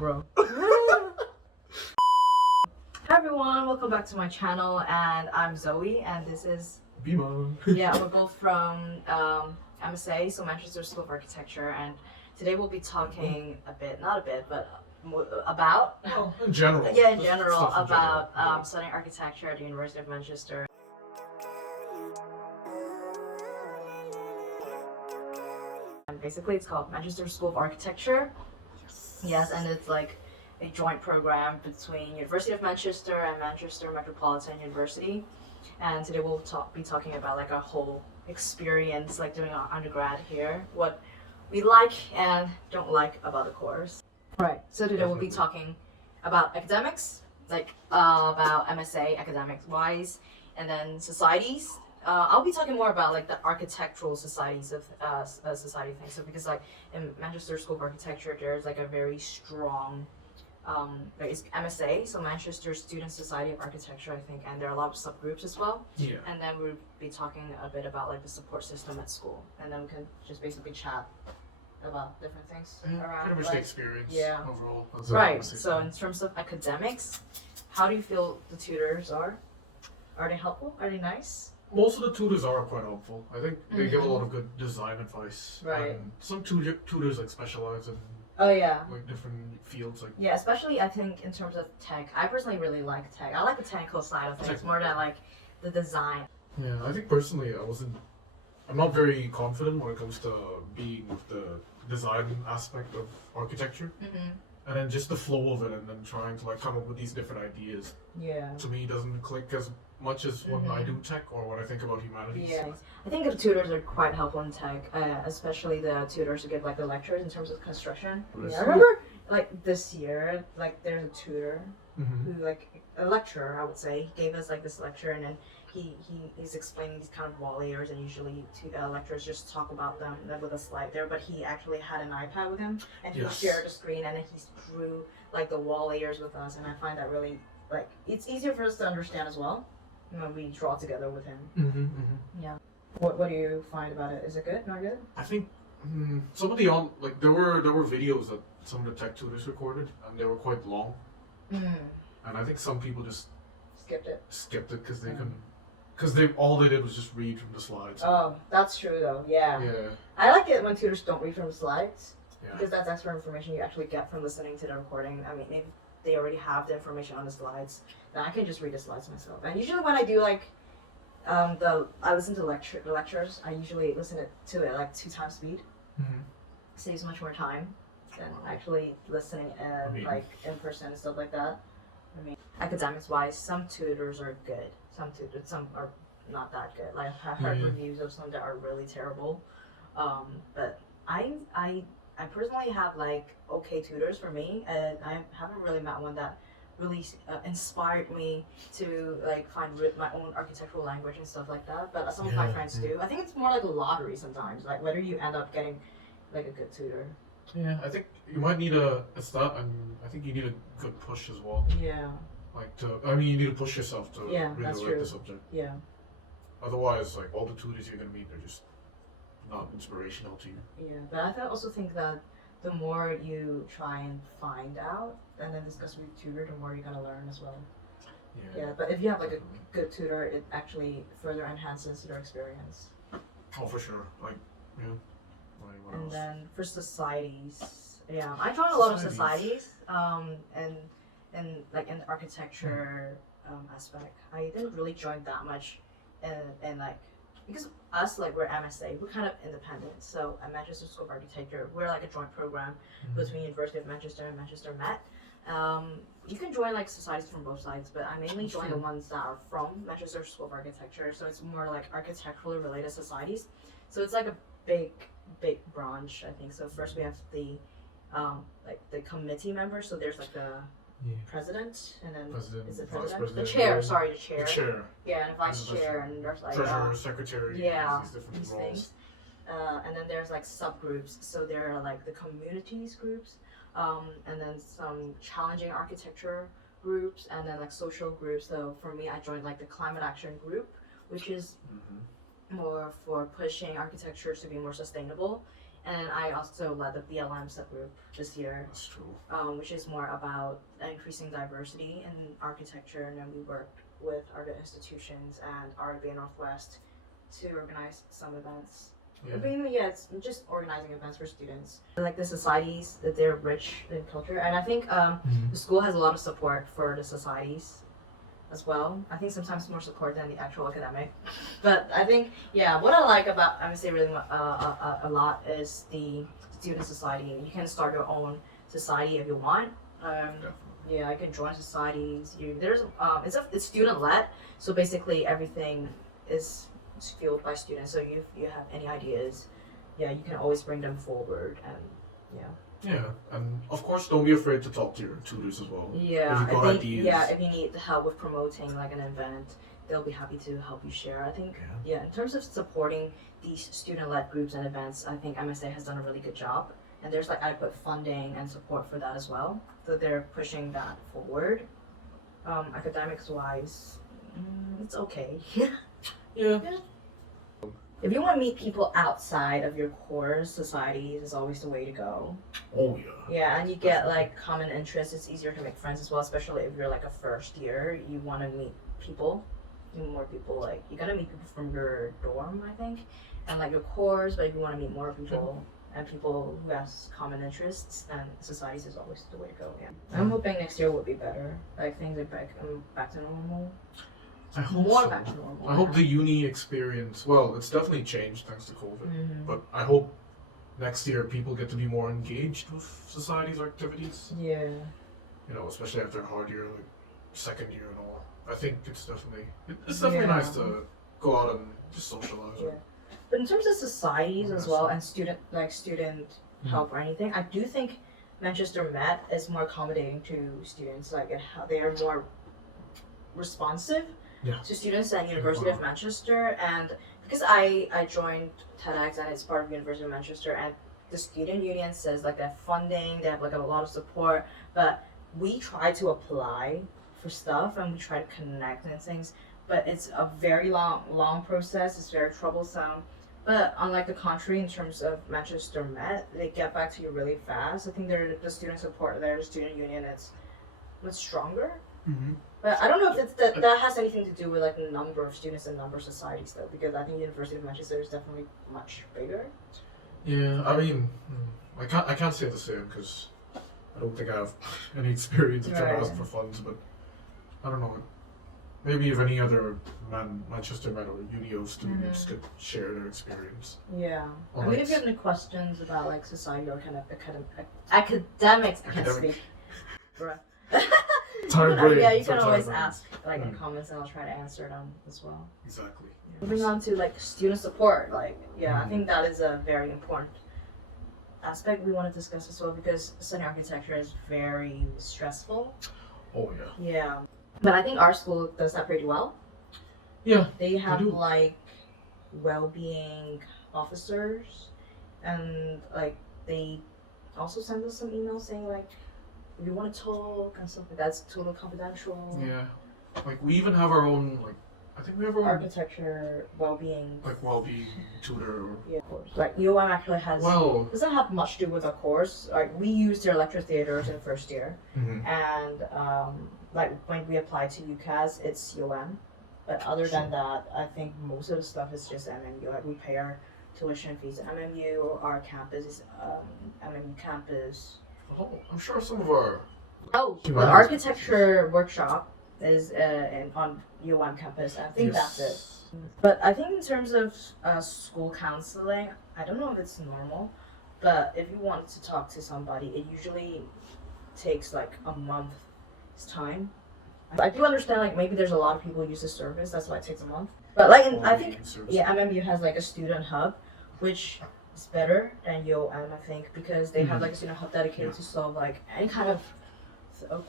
bro. Hi everyone, welcome back to my channel, and I'm Zoe, and this is Bima. yeah, we're both from MSA, so Manchester School of Architecture, and today we'll be talking about Well, in general. yeah, in Just general stuff in about general. studying architecture at the University of Manchester. And basically, it's called Manchester School of Architecture. Yes, and it's like a joint program between University of Manchester and Manchester Metropolitan University. And today we'll be talking about like our whole experience, like doing our undergrad here, what we like and don't like about the course. Right. So today we'll be talking about academics, like about MSA academics wise, and then societies. I'll be talking more about like the architectural societies of society things. So because like in Manchester School of Architecture, there's like a very strong like it's MSA, so Manchester Student Society of Architecture, I think, and there are a lot of subgroups as well. Yeah. And then we'll be talking a bit about like the support system at school, and then we can just basically chat about different things around. Pretty much like, the experience yeah. overall. Right. So in terms of academics, how do you feel the tutors are? Are they helpful? Are they nice? Most of the tutors are quite helpful. I think they give a lot of good design advice. Right. And some tutors like specialize in Oh yeah. like different fields. Like Yeah, especially I think in terms of tech. I personally really like tech. I like the technical side of things more than like the design. yeah, I think personally I'm not very confident when it comes to being with the design aspect of architecture. Mm-hmm. And then just the flow of it, and then trying to like come up with these different ideas. Yeah. To me, doesn't click as much as when I do tech or when I think about humanities. Yeah, I think the tutors are quite helpful in tech, especially the tutors who give like the lectures in terms of construction. Right. Yeah, I remember like this year, like there's a tutor Mm-hmm. who like a lecturer, I would say, he gave us like this lecture, and then he's explaining these kind of wall layers, and usually lecturers just talk about them with a slide there, but he actually had an iPad with him, and he Yes. shared the screen, and then he drew like the wall layers with us, and I find that really like it's easier for us to understand as well when we draw together with him. Mm-hmm. Mm-hmm. Yeah. What do you find about it? Is it good? Not good? I think some of the there were videos that some of the tech tutors recorded, and they were quite long. And I think some people just skipped it because they couldn't, because all they did was just read from the slides. Oh, that's true though. Yeah. Yeah. I like it when tutors don't read from the slides Yeah. because that's extra information you actually get from listening to the recording. I mean, if they already have the information on the slides, then I can just read the slides myself. And usually when I do like I listen to the lectures, I usually listen to it like 2 times speed. Mm-hmm. Saves much more time than actually listening like in person and stuff like that. I mean, academics wise, some tutors are good. Some are not that good. Like I've heard reviews of some that are really terrible. But I personally have like okay tutors for me, and I haven't really met one that really inspired me to like find my own architectural language and stuff like that. But some of my friends do. I think it's more like a lottery sometimes, like whether you end up getting like a good tutor. Yeah, I think you might need a start, and I think you need a good push as well. Yeah. Like you need to push yourself to Yeah, really that's like true. the subject. Yeah. Otherwise, like all the tutors you're gonna meet are just not inspirational to you. Yeah, but I also think that the more you try and find out and then discuss with your tutor, the more you're gonna learn as well. Yeah. Yeah, but if you have like a good tutor, it actually further enhances your experience. Oh, for sure. Like, yeah. Like, what And else? then for societies, yeah, I joined a lot of societies, and like in the architecture aspect. I didn't really join that much, and like because us like we're MSA, we're kind of independent. So at Manchester School of Architecture, we're like a joint program between University of Manchester and Manchester Met. You can join like societies from both sides, but I mainly join the ones that are from Manchester School of Architecture. So it's more like architecturally related societies. So it's like a big branch, I think. So first we have the like the committee members. So there's like the president, and then is it vice president? The president, chair. Sorry, the chair. The chair. Yeah, and vice chair, and there's like Treasurer, secretary. yeah, these different these roles. things. And then there's like subgroups. So there are like the communities groups, and then some challenging architecture groups, and then like social groups. So for me, I joined like the climate action group, which is more for pushing architecture to be more sustainable. And I also led the BLM subgroup this year. That's true. Which is more about increasing diversity in architecture, and then we worked with other institutions and RWA Northwest to organize some events. Yeah. But it's just organizing events for students. Like the societies, that they're rich in culture, and I think the school has a lot of support for the societies as well. I think sometimes more support than the actual academic. But I think, what I like about MSA really a lot is the student society. You can start your own society if you want. You can join societies. It's student led, so basically everything is fueled by students. So if you have any ideas, you can always bring them forward, and Yeah, and of course, don't be afraid to talk to your tutors as well. Yeah, if you got ideas. if you need help with promoting like an event, they'll be happy to help you share. I think, in terms of supporting these student-led groups and events, I think MSA has done a really good job. And there's like adequate funding and support for that as well. So they're pushing that forward. Academics-wise, it's okay. Yeah. If you want to meet people outside of your core societies, is always the way to go. Oh yeah. Yeah, and you get like common interests. It's easier to make friends as well, especially if you're like a first year. You want to meet people, more people. Like you're gonna meet people from your dorm, I think, and like your course. But if you want to meet more people and people who has common interests, and societies is always the way to go. Yeah, I'm hoping next year will be better. Like things are back to normal. I hope More so. back to normal. I hope the uni experience, well, it's definitely changed thanks to COVID, but I hope next year people get to be more engaged with society's activities. Yeah. You know, especially after a hard year, like second year and all. I think it's definitely nice to go out and just socialize. Yeah. But in terms of societies as well and student help or anything, I do think Manchester Met is more accommodating to students. Like they are more responsive to students than University of Manchester. And because I joined TEDx and it's part of University of Manchester, and the student union says like they have funding, they have like a lot of support, but we try to apply for stuff and we try to connect and things, but it's a very long process. It's very troublesome. But unlike the contrary, in terms of Manchester Met, they get back to you really fast. I think the student support there, the student union, is much stronger. But I don't know if that has anything to do with like the number of students and number of societies though, because I think University of Manchester is definitely much bigger. Yeah, I mean, I can't say the same because I don't think I have any experience of trying to ask for funds. But I don't know. Maybe if any other Manchester Met or UNIO students could share their experience. Yeah. I mean, if you have any questions about like society or kind of academics, I can't speak. Bruh. You can always ask like in comments, and I'll try to answer them as well. Exactly. Yeah. Moving on to like student support, like I think that is a very important aspect we want to discuss as well, because studying architecture is very stressful. Oh yeah. Yeah, but I think our school does that pretty well. Yeah. They have like well-being officers, and like they also send us some emails saying like, if you want to talk and stuff like that, it's totally confidential. Yeah. Like we even have our own, like, I think we have our own architecture, well-being. Like well-being tutor. Yeah, of course. Like UOM actually has, doesn't have much to do with our course. Like we used their lecture theaters in first year. And like when we applied to UCAS, it's UOM. But other than that, I think most of the stuff is just MMU. Like we pay our tuition fees at MMU. Our campus is MMU campus. Oh, I'm sure some of our... the architecture workshop is on UOM campus. I think that's it. But I think in terms of school counseling, I don't know if it's normal, but if you want to talk to somebody, it usually takes like a month's time. I do understand like maybe there's a lot of people who use this service, that's why it takes a month. But like I think MMU has like a student hub, which is better than UOM, I think, because they have like a student hub dedicated to solve like any kind of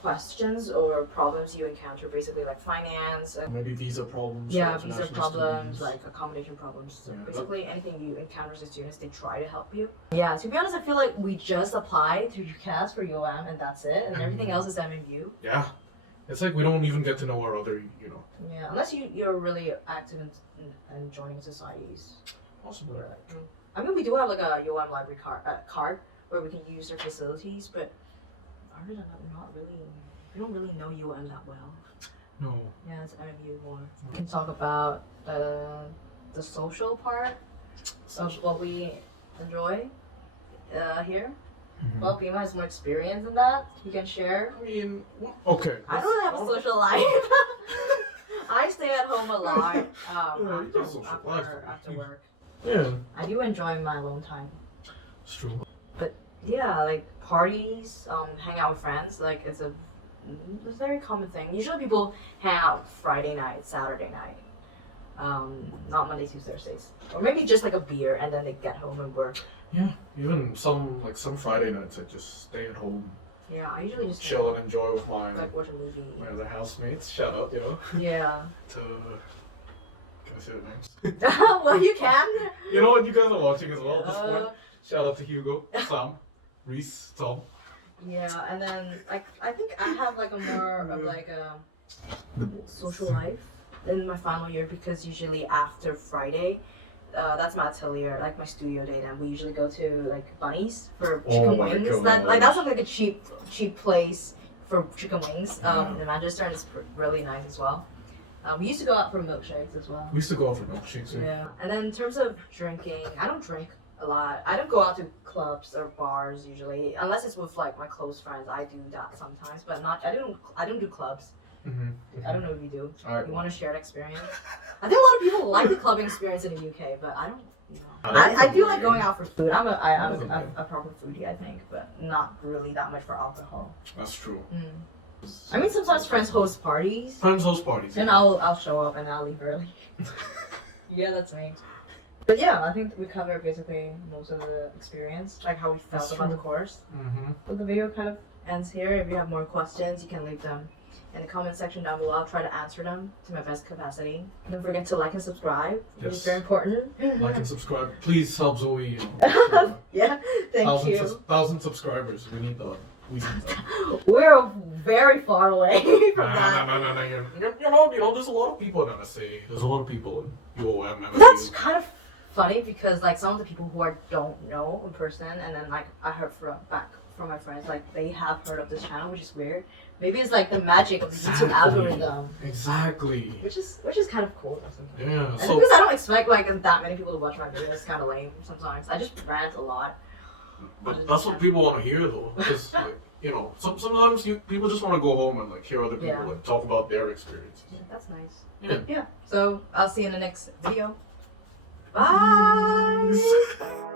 questions or problems you encounter, basically like finance and maybe visa problems. Visa problems, like accommodation problems. So basically anything you encounter as a student, they try to help you. Yeah, to be honest, I feel like we just apply to UCAS for UOM and that's it, and everything else is MMU. Yeah. It's like we don't even get to know our other, Yeah, unless you're really active in joining societies. Possibly. I mean, we do have like a UM library card where we can use their facilities, but other than that, we don't really know UM that well. No. Yeah, it's MMU more. We can talk about the social part of what we enjoy here. Mm-hmm. Well, Bima has more experience in that. You can share. I mean, okay. I don't really have a social life. I stay at home a lot after work. Yeah. I do enjoy my alone time. It's true. But yeah, like parties, hang out with friends, like it's a very common thing. Usually people hang out Friday night, Saturday night. Not Monday, Tuesday, Thursdays. Or maybe just like a beer and then they get home and work. Yeah. Even some Friday nights I just stay at home. Yeah, I usually just chill and enjoy with my watch a movie. My other housemates. Shout out, Yeah. To can I say their names? Well, you can. You know what? You guys are watching as well at this point. Shout out to Hugo, Sam, Reese, Tom. Yeah, and then like I think I have like a more of like a social life in my final year because usually after Friday, that's my atelier, like my studio day. Then we usually go to like Bunny's for chicken wings. That's like a cheap place for chicken wings in Manchester, and it's really nice as well. We used to go out for milkshakes as well. We used to go out for milkshakes. Yeah, and then in terms of drinking, I don't drink a lot. I don't go out to clubs or bars usually, unless it's with like my close friends. I do that sometimes, but not. I don't do clubs. I don't know if you do. You want to share an experience? I think a lot of people like the clubbing experience in the UK, but I don't. I do like going out for food. I'm a proper foodie, I think, but not really that much for alcohol. That's true. I mean, sometimes friends host parties. Friends host parties. And I'll show up and I'll leave early. Yeah, that's me. But yeah, I think we covered basically most of the experience, like how we felt about the course. But the video kind of ends here. If you have more questions, you can leave them in the comment section down below. I'll try to answer them to my best capacity. Don't forget to like and subscribe. Yes. It's very important. Like and subscribe. Please help Zoe. Yeah, thank you. 1,000 subscribers. We need that. We're very far away from that. No. There's a lot of people in MSA. There's a lot of people in UOM. MSA. That's kind of funny because like some of the people who I don't know in person, and then like I heard from my friends, like they have heard of this channel, which is weird. Maybe it's like the magic of the YouTube algorithm. Exactly. Which is kind of cool. Yeah. And because I don't expect like that many people to watch my videos, it's kind of lame sometimes. I just rant a lot. But that's what people want to hear though. Because like, sometimes people just want to go home and like hear other people like talk about their experiences. Yeah, that's nice. Yeah. So I'll see you in the next video. Bye.